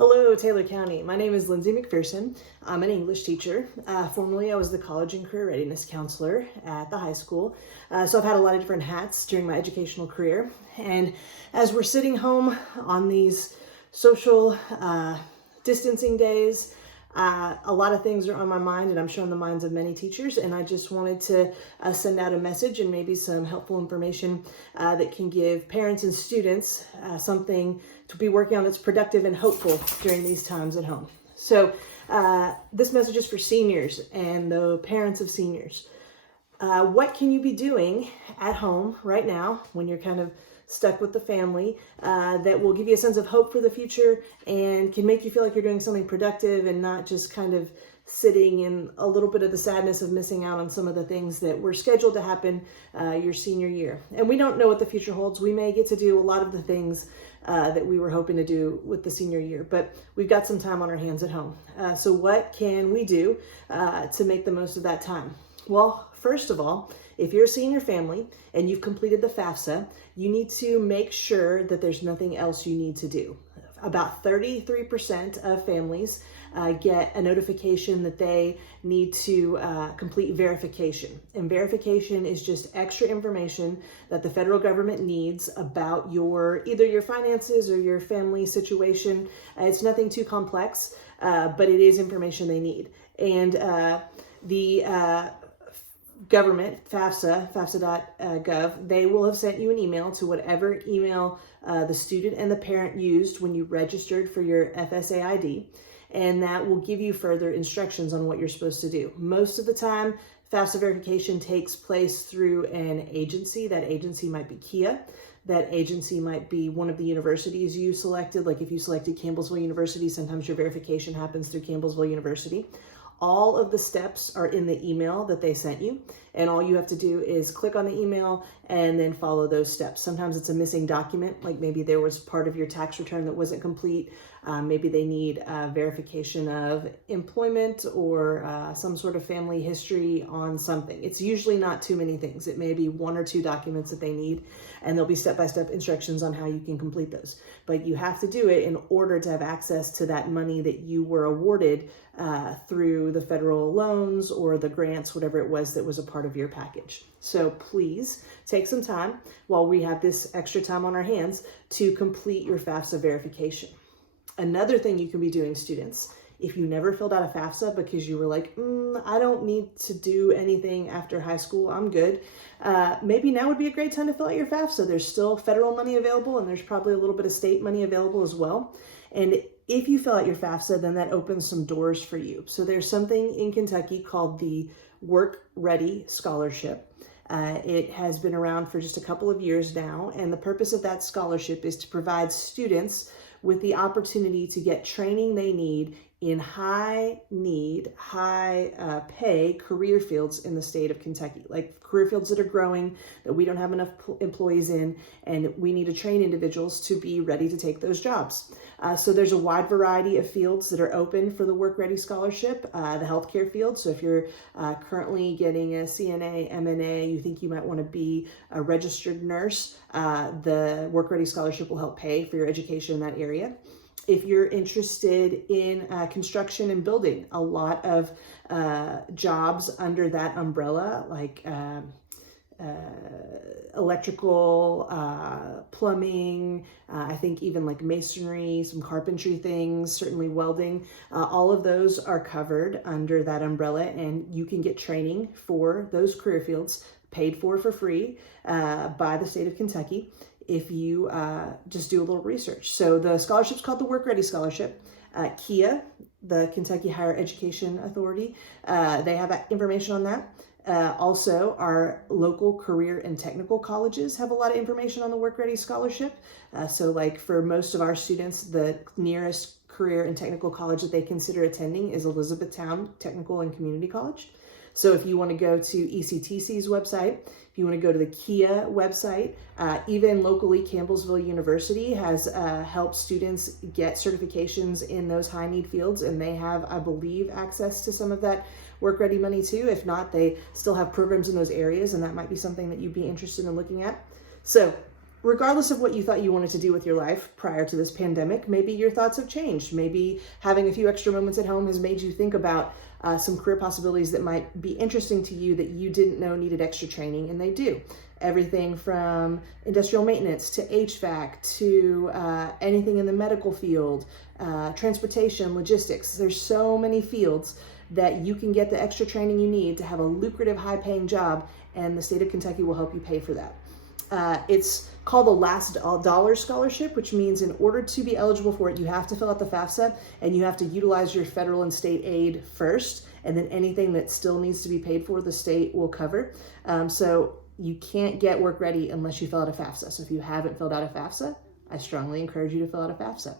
Hello, Taylor County. My name is Lindsay McPherson. I'm an English teacher. Formerly, I was the college and career readiness counselor at the high school. So I've had a lot of different hats during my educational career. And as we're sitting home on these social distancing days, a lot of things are on my mind, and I'm sure on the minds of many teachers, and I just wanted to send out a message and maybe some helpful information that can give parents and students something to be working on that's productive and hopeful during these times at home. So this message is for seniors and the parents of seniors. What can you be doing at home right now when you're kind of stuck with the family that will give you a sense of hope for the future and can make you feel like you're doing something productive and not just kind of sitting in a little bit of the sadness of missing out on some of the things that were scheduled to happen your senior year. And we don't know what the future holds. We may get to do a lot of the things that we were hoping to do with the senior year, but we've got some time on our hands at home. So what can we do to make the most of that time? Well, first of all, if you're a senior family and you've completed the FAFSA, you need to make sure that there's nothing else you need to do. About 33% of families get a notification that they need to complete verification. And verification is just extra information that the federal government needs about either your finances or your family situation. It's nothing too complex, but it is information they need. And the government, FAFSA.gov, they will have sent you an email to whatever email the student and the parent used when you registered for your FSA ID, and that will give you further instructions on what you're supposed to do. Most of the time, FAFSA verification takes place through an agency. That agency might be KIA. That agency might be one of the universities you selected. Like if you selected Campbellsville University, sometimes your verification happens through Campbellsville University. All of the steps are in the email that they sent you, and all you have to do is click on the email and then follow those steps. Sometimes it's a missing document, like maybe there was part of your tax return that wasn't complete. Maybe they need verification of employment or some sort of family history on something. It's usually not too many things. It may be one or two documents that they need, and there'll be step-by-step instructions on how you can complete those. But you have to do it in order to have access to that money that you were awarded through the federal loans or the grants, whatever it was that was a part of your package. So please take some time while we have this extra time on our hands to complete your FAFSA verification. Another thing you can be doing, students, if you never filled out a FAFSA because you were like, I don't need to do anything after high school, I'm good. Maybe now would be a great time to fill out your FAFSA. There's still federal money available, and there's probably a little bit of state money available as well. And if you fill out your FAFSA, then that opens some doors for you. So there's something in Kentucky called the Work Ready Scholarship. It has been around for just a couple of years now, and the purpose of that scholarship is to provide students with the opportunity to get training they need in high pay career fields in the state of Kentucky, like career fields that are growing, that we don't have enough employees in, and we need to train individuals to be ready to take those jobs. So there's a wide variety of fields that are open for the Work Ready Scholarship, the healthcare field. So if you're currently getting a CNA, MNA, you think you might want to be a registered nurse, the Work Ready Scholarship will help pay for your education in that area. If you're interested in construction and building, a lot of jobs under that umbrella, like electrical, plumbing, I think even like masonry, some carpentry things, certainly welding, all of those are covered under that umbrella, and you can get training for those career fields paid for free by the state of Kentucky if you just do a little research. So the scholarship's called the Work Ready Scholarship. KIA, the Kentucky Higher Education Authority, they have information on that. Also, our local career and technical colleges have a lot of information on the Work Ready Scholarship. So like for most of our students, the nearest career and technical college that they consider attending is Elizabethtown Technical and Community College. So if you want to go to ECTC's website, if you want to go to the KIA website, even locally, Campbellsville University has helped students get certifications in those high need fields, and they have, I believe, access to some of that Work Ready money too. If not, they still have programs in those areas, and that might be something that you'd be interested in looking at. So regardless of what you thought you wanted to do with your life prior to this pandemic, maybe your thoughts have changed. Maybe having a few extra moments at home has made you think about some career possibilities that might be interesting to you that you didn't know needed extra training, and they do. Everything from industrial maintenance to HVAC to anything in the medical field, transportation, logistics. There's so many fields that you can get the extra training you need to have a lucrative, high-paying job, and the state of Kentucky will help you pay for that. It's called the Last Dollar Scholarship, which means in order to be eligible for it, you have to fill out the FAFSA and you have to utilize your federal and state aid first, and then anything that still needs to be paid for, the state will cover. So you can't get work ready unless you fill out a FAFSA. So if you haven't filled out a FAFSA, I strongly encourage you to fill out a FAFSA.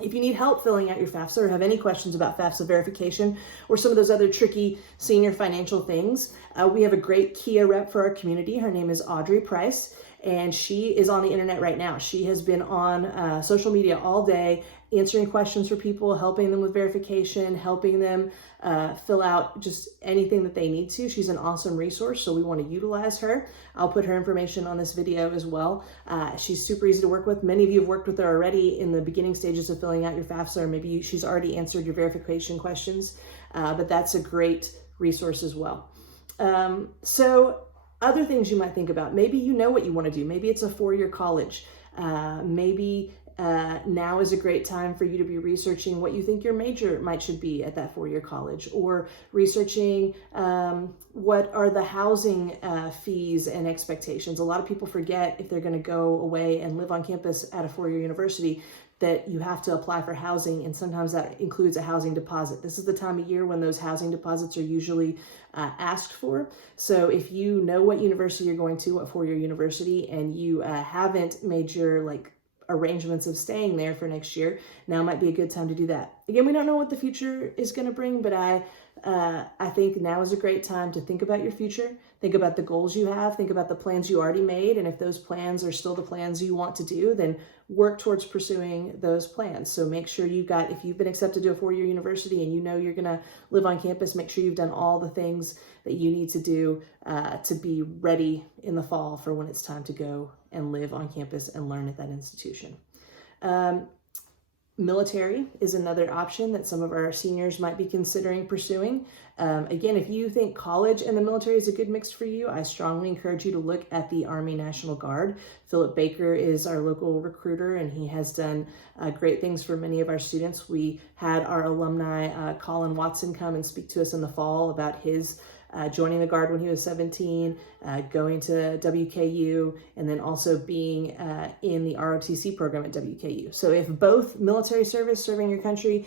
If you need help filling out your FAFSA or have any questions about FAFSA verification or some of those other tricky senior financial things, we have a great Kia rep for our community. Her name is Audrey Price, and she is on the internet right now. She has been on social media all day, answering questions for people, helping them with verification, helping them fill out just anything that they need to. She's an awesome resource, so we want to utilize her. I'll put her information on this video as well. She's super easy to work with. Many of you have worked with her already in the beginning stages of filling out your FAFSA, or maybe she's already answered your verification questions, but that's a great resource as well. So other things you might think about, maybe you know what you want to do. Maybe it's a four-year college. Maybe now is a great time for you to be researching what you think your major should be at that four-year college, or researching what are the housing fees and expectations. A lot of people forget, if they're going to go away and live on campus at a four-year university, that you have to apply for housing, and sometimes that includes a housing deposit. This is the time of year when those housing deposits are usually asked for. So if you know what university you're going to, what four-year university, and you haven't made your arrangements of staying there for next year, now might be a good time to do that. Again, we don't know what the future is going to bring, but I think now is a great time to think about your future, think about the goals you have, think about the plans you already made, and if those plans are still the plans you want to do, then work towards pursuing those plans. So make sure if you've been accepted to a four-year university and you know you're going to live on campus, make sure you've done all the things that you need to do to be ready in the fall for when it's time to go and live on campus and learn at that institution. Military is another option that some of our seniors might be considering pursuing. Again, if you think college and the military is a good mix for you, I strongly encourage you to look at the Army National Guard. Philip Baker is our local recruiter, and he has done great things for many of our students. We had our alumni, Colin Watson, come and speak to us in the fall about his joining the Guard when he was 17, going to WKU, and then also being in the ROTC program at WKU. So if both military service, serving your country,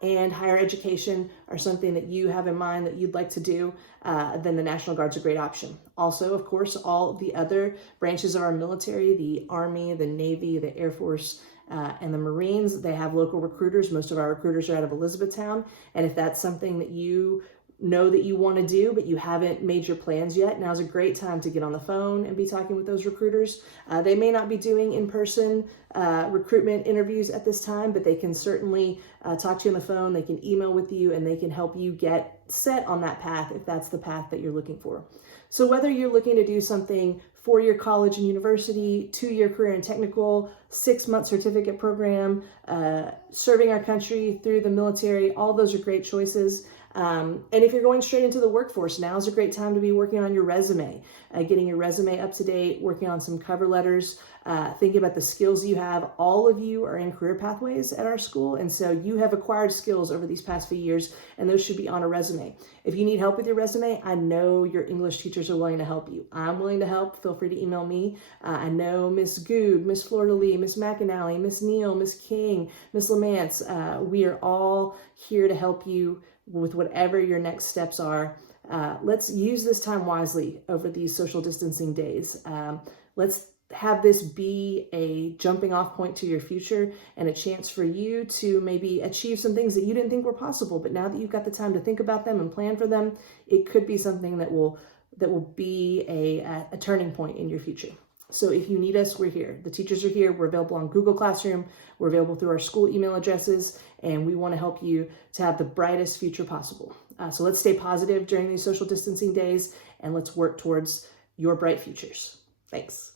and higher education are something that you have in mind that you'd like to do, then the National Guard's a great option. Also, of course, all the other branches of our military, the Army, the Navy, the Air Force, and the Marines, they have local recruiters. Most of our recruiters are out of Elizabethtown. And if that's something that you know that you want to do, but you haven't made your plans yet, now's a great time to get on the phone and be talking with those recruiters. They may not be doing in-person recruitment interviews at this time, but they can certainly talk to you on the phone. They can email with you, and they can help you get set on that path if that's the path that you're looking for. So whether you're looking to do something four-year college and university, two-year career and technical, 6-month certificate program, serving our country through the military, all those are great choices. And if you're going straight into the workforce, now is a great time to be working on your resume, getting your resume up to date, working on some cover letters, thinking about the skills you have. All of you are in career pathways at our school, and so you have acquired skills over these past few years, and those should be on a resume. If you need help with your resume, I know your English teachers are willing to help you. I'm willing to help. Feel free to email me. I know Miss Good, Miss Fleur-de-Lis, Miss McAnally, Miss Neal, Miss King, Miss Lamance. We are all here to help you with whatever your next steps are. Let's use this time wisely over these social distancing days. Let's have this be a jumping off point to your future and a chance for you to maybe achieve some things that you didn't think were possible, but now that you've got the time to think about them and plan for them, it could be something that will be a turning point in your future. So if you need us, we're here. The teachers are here. We're available on Google Classroom. We're available through our school email addresses, and we want to help you to have the brightest future possible. So let's stay positive during these social distancing days, and let's work towards your bright futures. Thanks.